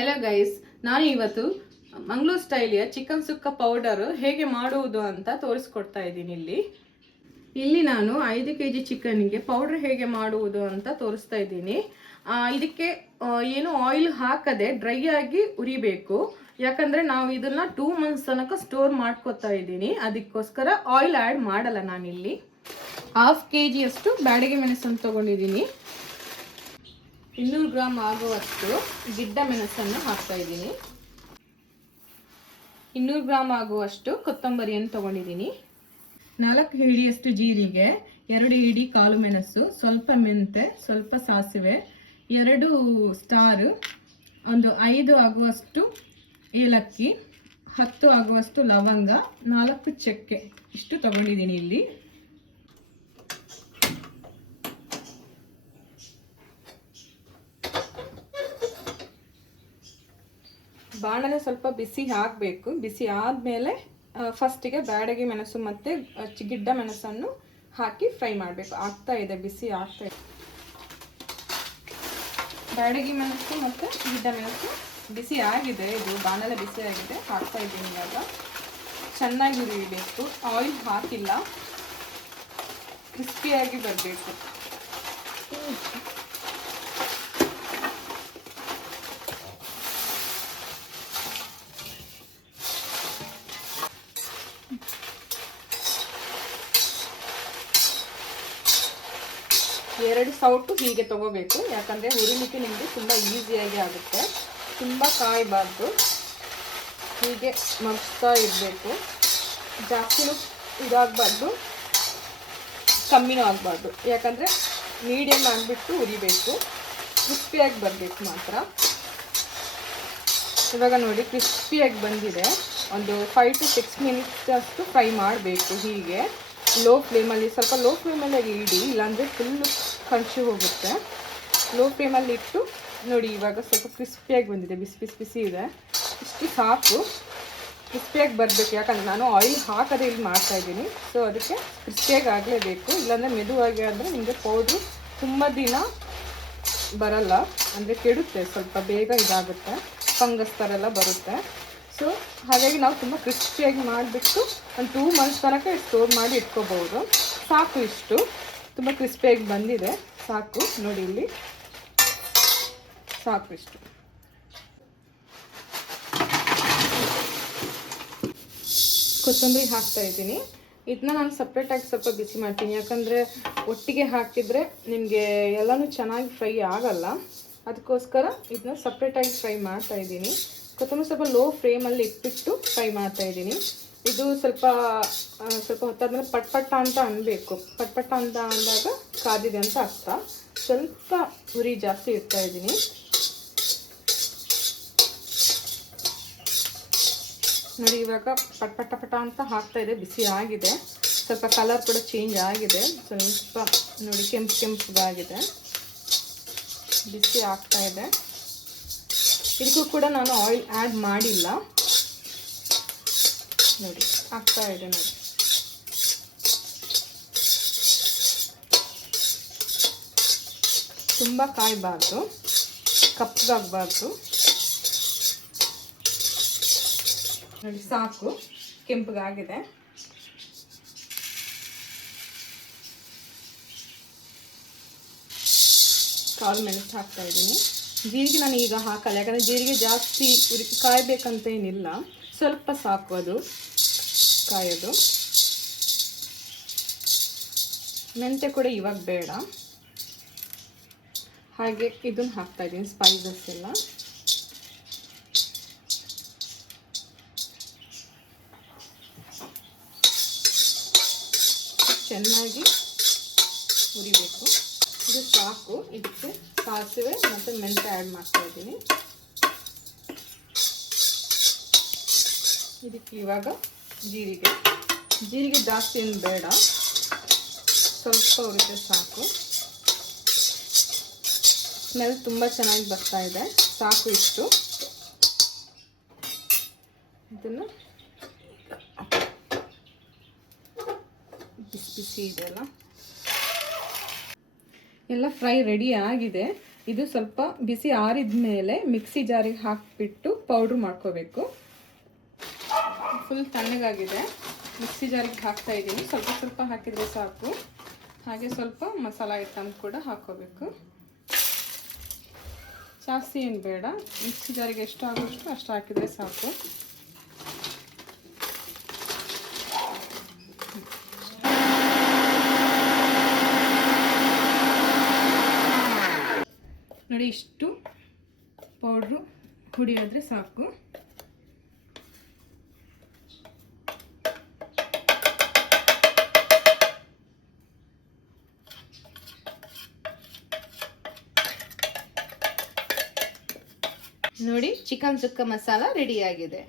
Hello guys, ನಾನು ಇವತ್ತು Mangaluru ಸ್ಟೈಲಿಯ chicken ಸುಕ್ಕ powder ಹೇಗೆ ಮಾಡುವುದು ಅಂತ ತೋರಿಸ್ಕೊಡ್ತಾ ಇದ್ದೀನಿ. ಇಲ್ಲಿ ನಾನು 5 kg ಚಿಕನ್ಗೆ ಪೌಡರ್ ಹೇಗೆ ಮಾಡುವುದು ಅಂತ ತೋರಿಸ್ತಾ ಇದ್ದೀನಿ. ಇದಕ್ಕೆ ಏನು ಆಯಿಲ್ ಹಾಕದೆ ಡ್ರೈ ಆಗಿ ಉರಿಬೇಕು. ಯಾಕಂದರೆ ನಾವು ಇದನ್ನು 2 months ತನಕ ಸ್ಟೋರ್ ಮಾಡ್ಕೊತಾ ಇದ್ದೀನಿ. ಅದಕ್ಕೋಸ್ಕರ ಆಯಿಲ್ ಆ್ಯಡ್ ಮಾಡಲ್ಲ ನಾನಿಲ್ಲಿ. 1/2 kg ಅಷ್ಟು ಬ್ಯಾಡಗಿ ಮೆಣಸನ್ನು ತೊಗೊಂಡಿದ್ದೀನಿ. 200 ಗ್ರಾಮ್ ಆಗುವಷ್ಟು ಗಿಡ್ಡ ಮೆಣಸನ್ನು ಹಾಕ್ತಾ ಇದ್ದೀನಿ. 200 ಗ್ರಾಮ್ ಆಗುವಷ್ಟು ಕೊತ್ತಂಬರಿಯನ್ನು ತಗೊಂಡಿದ್ದೀನಿ. 4 ಹಿಡಿಯಷ್ಟು ಜೀರಿಗೆ, 2 ಹಿಡಿ ಕಾಳು ಮೆಣಸು, ಸ್ವಲ್ಪ ಮೆಂತೆ, ಸ್ವಲ್ಪ ಸಾಸಿವೆ, 2 ಸ್ಟಾರ್, ಒಂದು 5 ಆಗುವಷ್ಟು ಏಲಕ್ಕಿ, 10 ಆಗುವಷ್ಟು ಲವಂಗ, 4 ಚಕ್ಕೆ ಇಷ್ಟು ತಗೊಂಡಿದ್ದೀನಿ ಇಲ್ಲಿ. ಬಾಣಲೆ ಸ್ವಲ್ಪ ಬಿಸಿ ಹಾಕಬೇಕು. ಬಿಸಿ ಆದಮೇಲೆ ಫಸ್ಟಿಗೆ ಬ್ಯಾಡಗಿ ಮೆಣಸು ಮತ್ತು ಗಿಡ್ಡ ಮೆಣಸನ್ನು ಹಾಕಿ ಫ್ರೈ ಮಾಡಬೇಕು. ಆಗ್ತಾ ಇದೆ, ಬಿಸಿ ಆಗ್ತಾ ಇದೆ. ಬ್ಯಾಡಗಿ ಮೆಣಸು ಮತ್ತು ಗಿಡ್ಡ ಮೆಣಸು ಬಿಸಿ ಆಗಿದೆ. ಇದು ಬಾಣಲೆ ಬಿಸಿ ಆಗಿದೆ, ಹಾಕ್ತಾ ಇದ್ದೀನಿ. ಇವಾಗ ಚೆನ್ನಾಗಿ ಹುರಿಯಬೇಕು. ಆಯಿಲ್ ಹಾಕಿಲ್ಲ, ಕ್ರಿಸ್ಪಿಯಾಗಿ ಬರಬೇಕು. ಎರಡು ಸೌಟು ಹೀಗೆ ತಗೋಬೇಕು. ಯಾಕಂದರೆ ಹುರಿಲಿಕ್ಕೆ ನಿಮಗೆ ತುಂಬ ಈಸಿಯಾಗಿ ಆಗುತ್ತೆ. ತುಂಬ ಕಾಯಬಾರ್ದು, ಹೀಗೆ ಮಗ್ಸ್ತಾ ಇರಬೇಕು. ಜಾಸ್ತಿನೂ ಇದಾಗಬಾರ್ದು, ಕಮ್ಮಿನೂ ಆಗಬಾರ್ದು. ಯಾಕಂದರೆ ಮೀಡಿಯಮ್ ಆಗಿಬಿಟ್ಟು ಹುರಿಬೇಕು, ಕ್ರಿಸ್ಪಿಯಾಗಿ ಬರಬೇಕು ಮಾತ್ರ. ಇವಾಗ ನೋಡಿ ಕ್ರಿಸ್ಪಿಯಾಗಿ ಬಂದಿದೆ. ಒಂದು 5 to 6 minutes ಅಷ್ಟು ಫ್ರೈ ಮಾಡಬೇಕು. ಹೀಗೆ ಲೋ ಫ್ಲೇಮಲ್ಲಿ, ಸ್ವಲ್ಪ ಲೋ ಫ್ಲೇಮಲ್ಲಿ ಇಡಿ, ಇಲ್ಲಾಂದರೆ ಫುಲ್ಲು ಕಣಚಿ ಹೋಗುತ್ತೆ. ಲೋ ಫ್ಲೇಮಲ್ಲಿ ಇಟ್ಟು ನೋಡಿ. ಇವಾಗ ಸ್ವಲ್ಪ ಕ್ರಿಸ್ಪಿಯಾಗಿ ಬಂದಿದೆ, ಬಿಸಿ ಇದೆ. ಇಷ್ಟು ಸಾಕು, ಕ್ರಿಸ್ಪಿಯಾಗಿ ಬರಬೇಕು. ಯಾಕಂದರೆ ನಾನು ಆಯಿಲ್ ಹಾಕದೆ ಇಲ್ಲಿ ಮಾಡ್ತಾಯಿದ್ದೀನಿ. ಸೊ ಅದಕ್ಕೆ ಕ್ರಿಸ್ಪಿಯಾಗಿ ಆಗಲೇಬೇಕು. ಇಲ್ಲಾಂದರೆ ಮೆದುವಾಗಿ ಆದರೆ ನಿಮಗೆ ಪೌಡ್ರು ತುಂಬ ದಿನ ಬರಲ್ಲ, ಅಂದರೆ ಕೆಡುತ್ತೆ, ಸ್ವಲ್ಪ ಬೇಗ ಇದಾಗುತ್ತೆ, ಫಂಗಸ್ ಥರ ಎಲ್ಲ ಬರುತ್ತೆ. ಸೊ ಹಾಗಾಗಿ ನಾವು ತುಂಬ ಕ್ರಿಸ್ಪಿಯಾಗಿ ಮಾಡಿಬಿಟ್ಟು ಒಂದು 2 months ತನಕ ಸ್ಟೋರ್ ಮಾಡಿ ಇಟ್ಕೋಬೋದು. ಸಾಕು, ಇಷ್ಟು ತುಂಬ ಕ್ರಿಸ್ಪಿಯಾಗಿ ಬಂದಿದೆ, ಸಾಕು. ನೋಡಿ ಇಲ್ಲಿ ಸಾಕು, ಇಷ್ಟು. ಕೊತ್ತಂಬರಿ ಹಾಕ್ತಾ ಇದ್ದೀನಿ. ಇದನ್ನ ನಾನು ಸಪ್ರೇಟಾಗಿ ಸ್ವಲ್ಪ ಬಿಸಿ ಮಾಡ್ತೀನಿ. ಯಾಕಂದರೆ ಒಟ್ಟಿಗೆ ಹಾಕಿದರೆ ನಿಮಗೆ ಎಲ್ಲನೂ ಚೆನ್ನಾಗಿ ಫ್ರೈ ಆಗಲ್ಲ. ಅದಕ್ಕೋಸ್ಕರ ಇದನ್ನ ಸಪ್ರೇಟಾಗಿ ಫ್ರೈ ಮಾಡ್ತಾ ಇದ್ದೀನಿ. ಕೊತ್ತಂಬರಿ ಸ್ವಲ್ಪ ಲೋ ಫ್ಲೇಮಲ್ಲಿ ಇಟ್ಬಿಟ್ಟು ಫ್ರೈ ಮಾಡ್ತಾಯಿದ್ದೀನಿ. ಇದು ಸ್ವಲ್ಪ ಹೊತ್ತಾದ್ಮೇಲೆ ಪಟ್ಪಟ್ಟ ಅಂತ ಅನ್ನಬೇಕು. ಪಟ್ಪಟ್ಟ ಅಂತ ಅಂದಾಗ ಕಾದಿದೆ ಅಂತ ಅರ್ಥ. ಸ್ವಲ್ಪ ಉರಿ ಜಾಸ್ತಿ ಇಡ್ತಾ ಇದ್ದೀನಿ. ನೋಡಿ ಇವಾಗ ಪಟ್ಪಟ್ಟ ಅಂತ ಹಾಕ್ತಾಯಿದೆ, ಬಿಸಿ ಆಗಿದೆ. ಸ್ವಲ್ಪ ಕಲರ್ ಕೂಡ ಚೇಂಜ್ ಆಗಿದೆ, ಸ್ವಲ್ಪ ನೋಡಿ ಕೆಂಪಗಾಗಿದೆ, ಬಿಸಿ ಆಗ್ತಾ ಇದೆ. ಇದಕ್ಕೂ ಕೂಡ ನಾನು ಆಯಿಲ್ ಆ್ಯಡ್ ಮಾಡಿಲ್ಲ. ನೋಡಿ ಆಗ್ತಾ ಇದೆ. ನೋಡಿ ತುಂಬ ಕಾಯಬಾರ್ದು, ಕಪ್ಪಗಾಗಬಾರ್ದು. ನೋಡಿ ಸಾಕು, ಕೆಂಪಗಾಗಿದೆ. ಕಾಳು ಮೆಣಸು ಹಾಕ್ತಾ ಇದ್ದೀನಿ. ಜೀರಿಗೆ ನಾನು ಈಗ ಹಾಕಲ್ಲ, ಯಾಕಂದರೆ ಜೀರಿಗೆ ಜಾಸ್ತಿ ಕಾಯಬೇಕಂತ ಏನಿಲ್ಲ, ಸ್ವಲ್ಪ ಸಾಕು ಅದು ಕಾಯೋದು. ಮೆಂತೆ ಕೂಡ ಇವಾಗ ಬೇಡ. ಹಾಗೆ ಇದನ್ನು ಹಾಕ್ತಾ ಇದ್ದೀನಿ, ಸ್ಪೈಸಸ್ ಎಲ್ಲ. ಚೆನ್ನಾಗಿ ಹುರಿಬೇಕು. ಇದು ಸಾಕು. ಇದಕ್ಕೆ ಸಾಸಿವೆ ಮತ್ತು ಮೆಂತೆ ಆ್ಯಡ್ ಮಾಡ್ತಾ ಇದ್ದೀನಿ. ಇದಕ್ಕೆ ಇವಾಗ ಜೀರಿಗೆ ಜಾಸ್ತಿ ಏನು ಬೇಡ, ಸ್ವಲ್ಪ ಹುರಿದ್ರೆ ಸಾಕು. ಸ್ಮೆಲ್ ತುಂಬ ಚೆನ್ನಾಗಿ ಬರ್ತಾ ಇದೆ, ಸಾಕು ಇಷ್ಟು. ಇದನ್ನು ಬಿಸಿ ಇದೆಯಲ್ಲ, ಎಲ್ಲ ಫ್ರೈ ರೆಡಿ ಆಗಿದೆ. ಇದು ಸ್ವಲ್ಪ ಬಿಸಿ ಆರಿದ ಮೇಲೆ ಮಿಕ್ಸಿ ಜಾರಿಗೆ ಹಾಕಿಬಿಟ್ಟು ಪೌಡ್ರ್ ಮಾಡ್ಕೋಬೇಕು. ಫುಲ್ ತಣ್ಣಗಾಗಿದೆ, ಮಿಕ್ಸಿ ಜಾರಿಗೆ ಹಾಕ್ತಾ ಇದ್ದೀನಿ. ಸ್ವಲ್ಪ ಸ್ವಲ್ಪ ಹಾಕಿದರೆ ಸಾಕು. ಹಾಗೆ ಸ್ವಲ್ಪ ಮಸಾಲ ಐಟಮ್ ಕೂಡ ಹಾಕ್ಕೋಬೇಕು. ಜಾಸ್ತಿ ಏನು ಬೇಡ, ಮಿಕ್ಸಿ ಜಾರಿಗೆ ಎಷ್ಟು ಆಗೋಷ್ಟು ಅಷ್ಟು ಹಾಕಿದರೆ ಸಾಕು. ನೋಡಿ, ಇಷ್ಟು ಪೌಡ್ರು ಹುಡಿಯೋದ್ರೆ ಸಾಕು. ನೋಡಿ, ಚಿಕನ್ ಸುಕ್ಕ ಮಸಾಲ ರೆಡಿಯಾಗಿದೆ.